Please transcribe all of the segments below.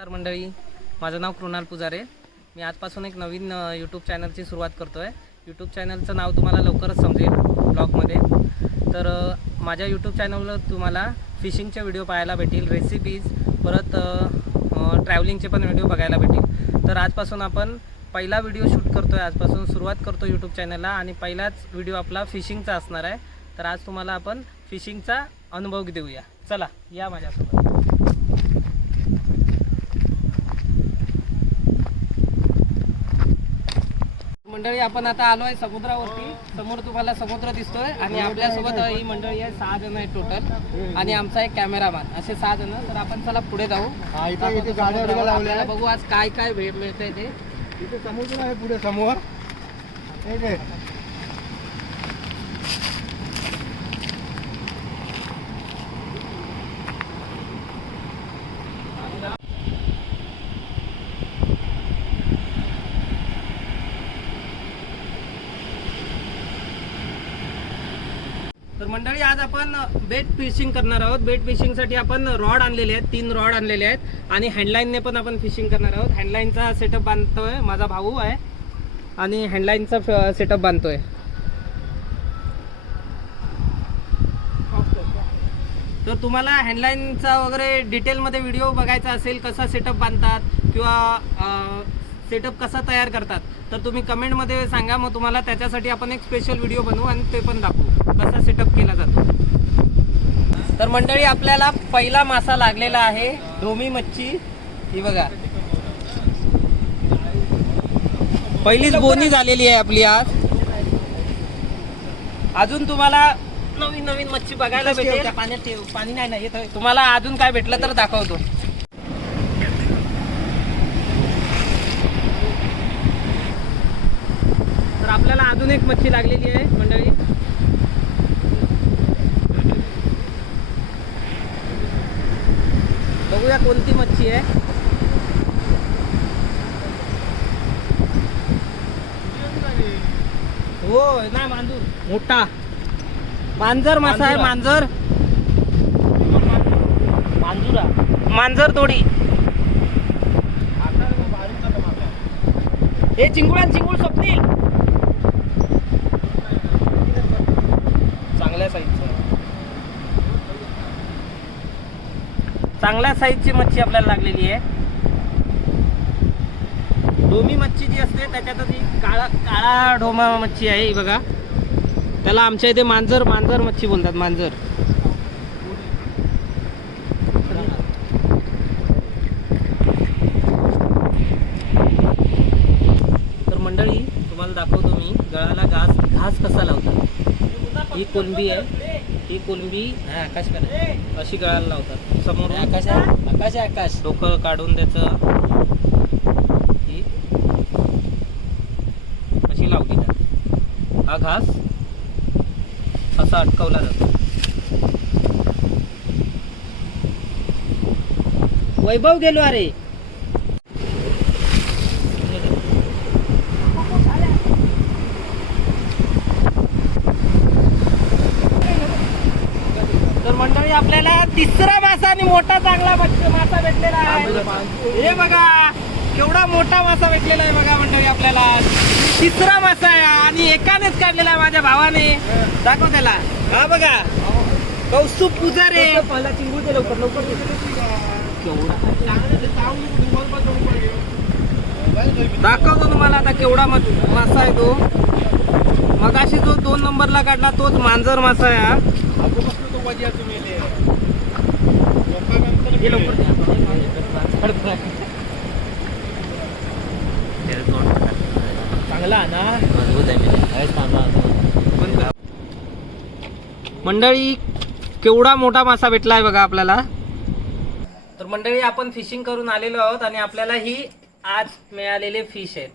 नमस्कार मंडळी. माझं नाव कृणाल पुजारे. मी आजपासून एक नवीन यूट्यूब चॅनलची सुरुवात करतो आहे यूट्यूब चॅनलचं नाव तुम्हाला लवकरच समजेल ब्लॉगमध्ये. तर माझ्या यूट्यूब चॅनलवर तुम्हाला फिशिंगचे व्हिडिओ पाहायला भेटेल रेसिपीज परत ट्रॅव्हलिंगचे पण व्हिडिओ बघायला भेटेल. तर आजपासून आपण पहिला व्हिडिओ शूट करतो आहे आजपासून. सुरुवात करतो यूट्यूब चॅनलला आणि पहिलाच व्हिडिओ आपला फिशिंगचा असणार आहे. तर आज तुम्हाला आपण फिशिंगचा अनुभव देऊया. चला या माझ्यासोबत. मंडळी आपण आता आलो आहे समुद्रावरती. समोर तुम्हाला समुद्र दिसतोय आणि आपल्यासोबत ही मंडळी आहे सहा जण आहेत टोटल आणि आमचा एक कॅमेरामॅन असे सहा जण तर आपण चला पुढे जाऊ. हा, इथे- दाखवतो इथे गाड्या समुद्रावर. वगैरे लावल्या आपल्याला बघू आज काय काय भेट मिळतंय ते. इथे समुद्र आहे पुढे समोर. हे. तर मंडळी आज आपण बेट फिशिंग करणार आहोत. बेट फिशिंगसाठी आपण रॉड आणलेले आहेत तीन रॉड आणलेले आहेत. आणि हँडलाईनने पण आपण फिशिंग करणार आहोत. हँडलाईनचा सेटअप बांधतोय माझा भाऊ आहे. आणि हँडलाईनचा सेटअप बांधतोय. तर तुम्हाला हँडलाईनचा वगैरे डिटेलमध्ये व्हिडिओ बघायचा असेल कसा सेटअप बांधतात किंवा सेटअप कसा तयार करतात तर तुम्ही कमेंटमध्ये सांगा. मग तुम्हाला त्याच्यासाठी आपण एक स्पेशल व्हिडिओ बनवू आणि ते पण दाखवू. कसा सेटअप केला जातो. तर मंडळी आपल्याला पहिला मासा लागलेला आहे ढोमी मच्छी. ही बघा. पहिलीच बोनी झालेली आहे आपली आज. अजून तुम्हाला नवीन नवीन मच्छी बघायला भेटेल. पाण्यात ठेव. पाणी नाही ना येत. तुम्हाला अजून काय भेटलं तर दाखवतो. तर आपल्याला अजून एक मच्छी लागलेली आहे मंडळी बघूया कोणती मच्छी आहे. हो नाही मांजूर. मोठा. मांजर मासा आहे मांजर. मांजुरा. मांजर थोडी. हे चिंगुळा चिंगुळ स्वप्नील चांगल्या साईजचं चांगल्या साईजची मच्छी आपल्याला लागलेली आहे. डोमी मच्छी जी असते त्याच्यात ही काळा काळा डोमा मच्छी आहे ही बघा. त्याला आमच्या इथे मांजर मांजर मच्छी बोलतात मांजर. तर मंडळी तुम्हाला दाखवतो मी गळाला घास घास कसा लावतो ही कोलंबी आहे. ही कोलंबी हा आकाश अशी गळाला लावतात. समोर आकाश आकाश आकाश. डोकं काढून त्याचं ही अशी लावली जाते. हा घास असा अटकवला जातो. वैभव गेलो अरे तर मंडळी आपल्याला तिसरा मासा आणि मोठा चांगला मासा भेटलेला आहे. हे बघा केवढा मोठा मासा भेटलेला आहे बघा मंडळी आपल्याला. तिसरा मासा आहे आणि एकानेच काढलेला आहे माझ्या भावाने. दाखव त्याला. हा बघा. कौस्तुभ पुजारे. पहिला चिंगू दे लवकर लवकर दाखवतो तुम्हाला आता केवढा मासा आहे तो. मगाशी जो दोन नंबरला काढला तोच मांजर मासा आहे हा. तो तुम्ही इथे. लवकर. चांगला ना? मंडळी केवढा मोठा मासा भेटला आहे बघा आपल्याला. तर मंडळी आपण फिशिंग करून आलेलो आहोत आणि आपल्याला ही आज मिळालेले फिश आहेत.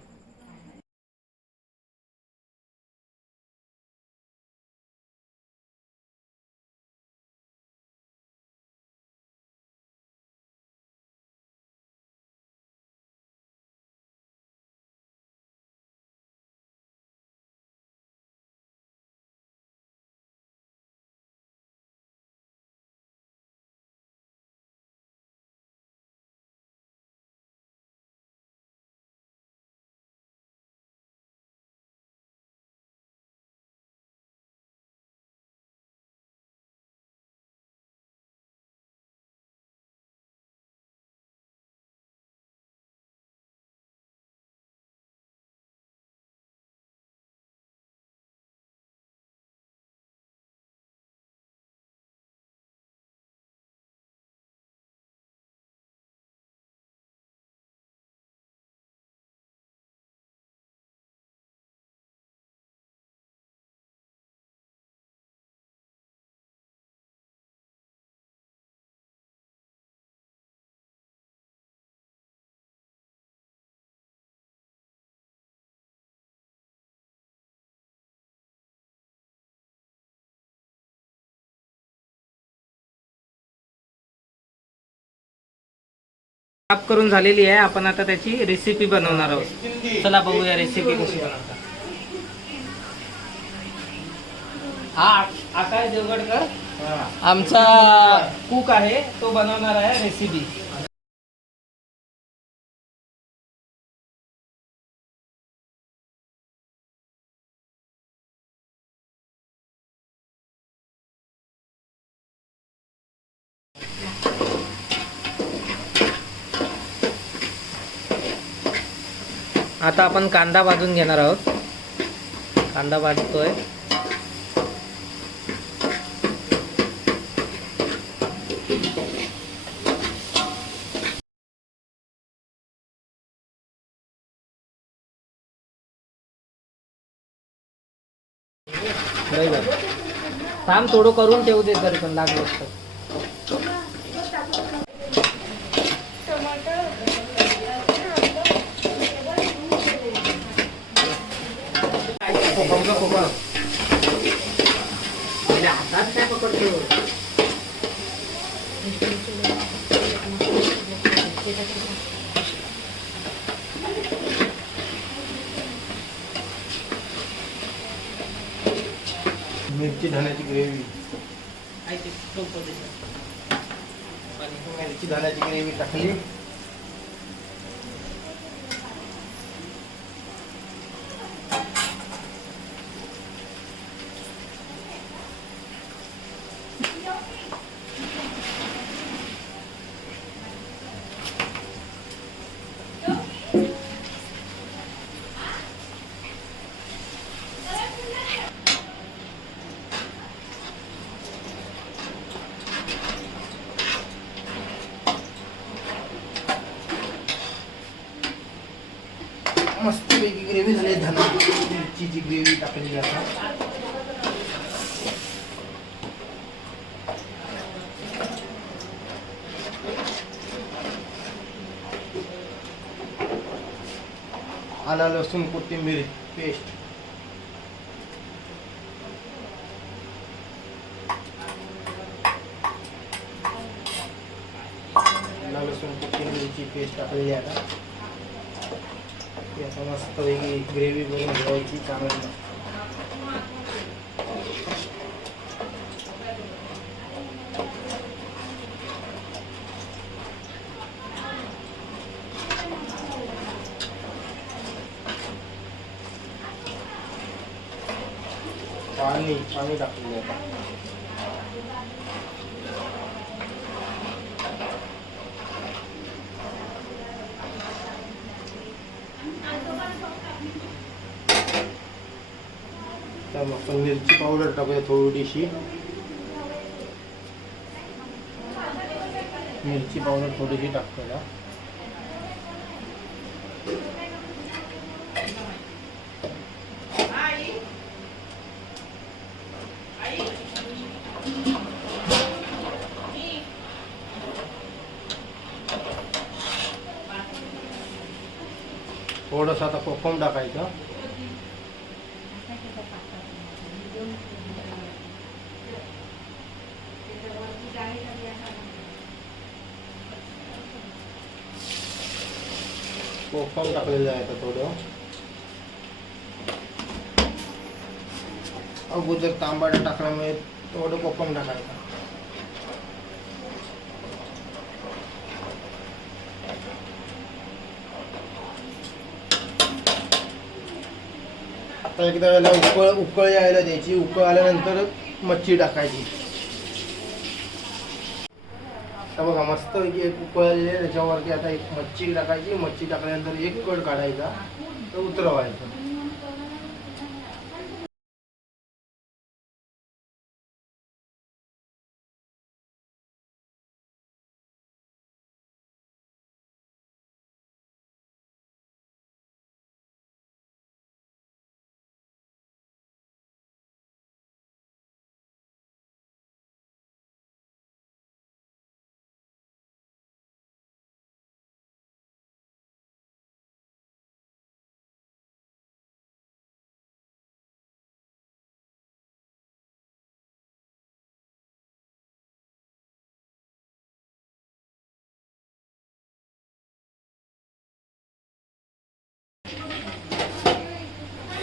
साफ करून झालेली आहे. आपण आता त्याची रेसिपी बनवणार आहोत. चला बघूया रेसिपी कशी बनवतात. हा आकाश देवगडकर आमचा कुक आहे तो बनवणार आहे रेसिपी आता आपण कांदा भाजून घेणार आहोत. कांदा भाजतोय. काम थांब थोडं करून ठेवू दे तरी पण लागलं हातात काय पकडतो मिरची धण्याची ग्रेव्ही. मिरची धण्याची ग्रेव्ही टाकली मस्तपैकी ग्रेव्ही झाली धना जी ग्रेव्ही टाकलेली आता आला लसूण कोथिंबीर पेस्ट आला लसूण कोथिंबीरची पेस्ट टाकलेली आता. ती मस्त वेगळी ग्रेव्ही बनवून घ्यायची चांगली. पाणी पाणी टाकलेलं आहे तर मग आपण मिरची पावडर टाकूया थोडीशी. मिरची पावडर थोडीशी टाकूया. थोडंसं आता कोकम टाकायचं. कोकम टाकलेलं आहे आता थोडं अगोदर तांबाडा टाकल्यामुळे थोडं कोकम टाकायचं आता एकदा याला उकळ उकळ यायला द्यायची उकळ आल्यानंतर मच्छी टाकायची आता बघा मस्त एक उकळ आहे त्याच्यावरती आता एक मच्छी टाकायची. मच्छी टाकल्यानंतर एक कड काढायचा तर उतरवायचं.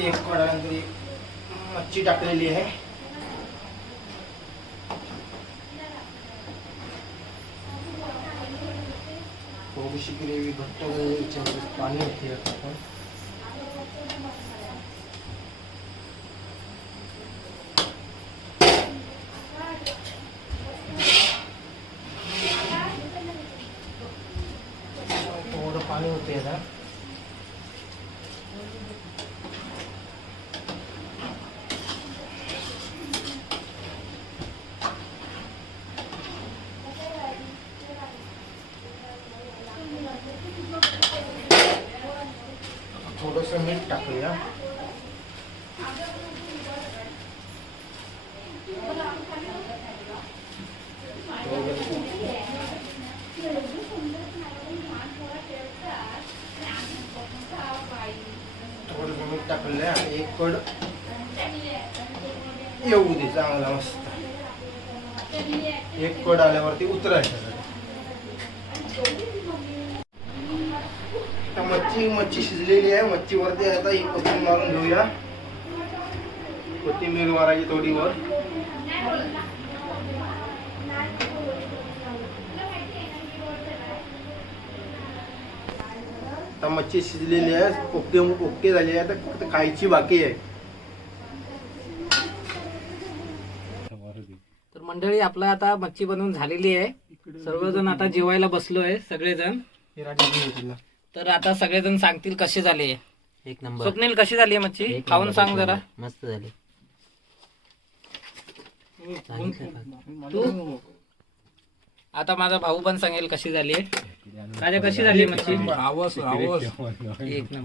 एक कड आल्यानंतर एक मच्छी टाकलेली आहे थोडीशी ग्रेव्ही घट्ट झाली, याच्यामध्ये पाणी होते आता आपण थोडं पाणी होते आता थोडंसं मीठ टाकूया. थोडंसं मीठ टाकलेलं आणि एक कड येऊ दे चांगला मस्त. एक कड आल्यावरती उतरायचं. आता मच्छी शिजलेली आहे. मच्छीवरती आता ही कोथिंबीर मारून घेऊया. कोथिंबीर मारायची थोडी वर आता मच्छी शिजलेली आहे. ओके ओके झाली आहे आता खायची बाकी आहे. तर मंडळी आपला आता मच्छी बनवून झालेली आहे. सर्वजण आता जेवायला बसलोय सगळेजण. हे राजा घेऊन तुला. तर आता सगळेजण सांगतील कशी झाली. एक नंबर. स्वप्नील कशी झाली मच्छी? एक खाऊन नंबर, सांग एक जरा. नंबर. मस्त झाली? तू? आता माझा भाऊ पण सांगेल कशी झाली आहे. राजा कशी झाली मच्छी? एक नंबर.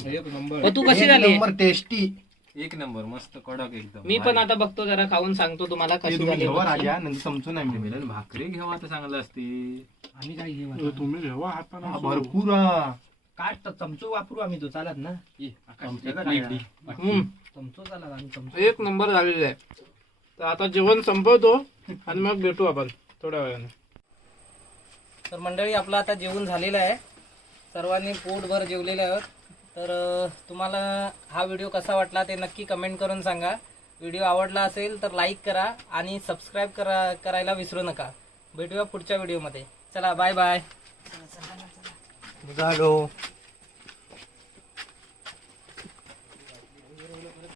एक नंबर. हो, तू कशी झाली? टेस्टी एक नंबर मस्त कडक एकदम. मी पण आता बघतो जरा खाऊन सांगतो तुम्हाला कशी झाली मच्छी. राजा नंतर समजून नाही मिळेल मिलन भाकरी घेवा आता चांगलं असते. तुम्ही घेवा हाताने हा, भरपूर हा. तर चमचो वापरू आम्ही तो चालत ना. हम्म. चमचो चालत आम्ही चमचो. एक नंबर झालेला आहे. तर आता जेवण संपवतो आणि मग भेटू आपण थोड्या वेळाने. तर मंडळी आपलं आता जेवण झालेलं आहे. सर्वांनी पोटभर जेवलेले आहोत तर अं, तुम्हाला हा व्हिडिओ कसा वाटला ते नक्की कमेंट करून सांगा. व्हिडिओ आवडला असेल तर लाईक करा आणि सबस्क्राईब करा करायला विसरू नका. भेटूया पुढच्या व्हिडिओमध्ये. चला बाय बाय झालो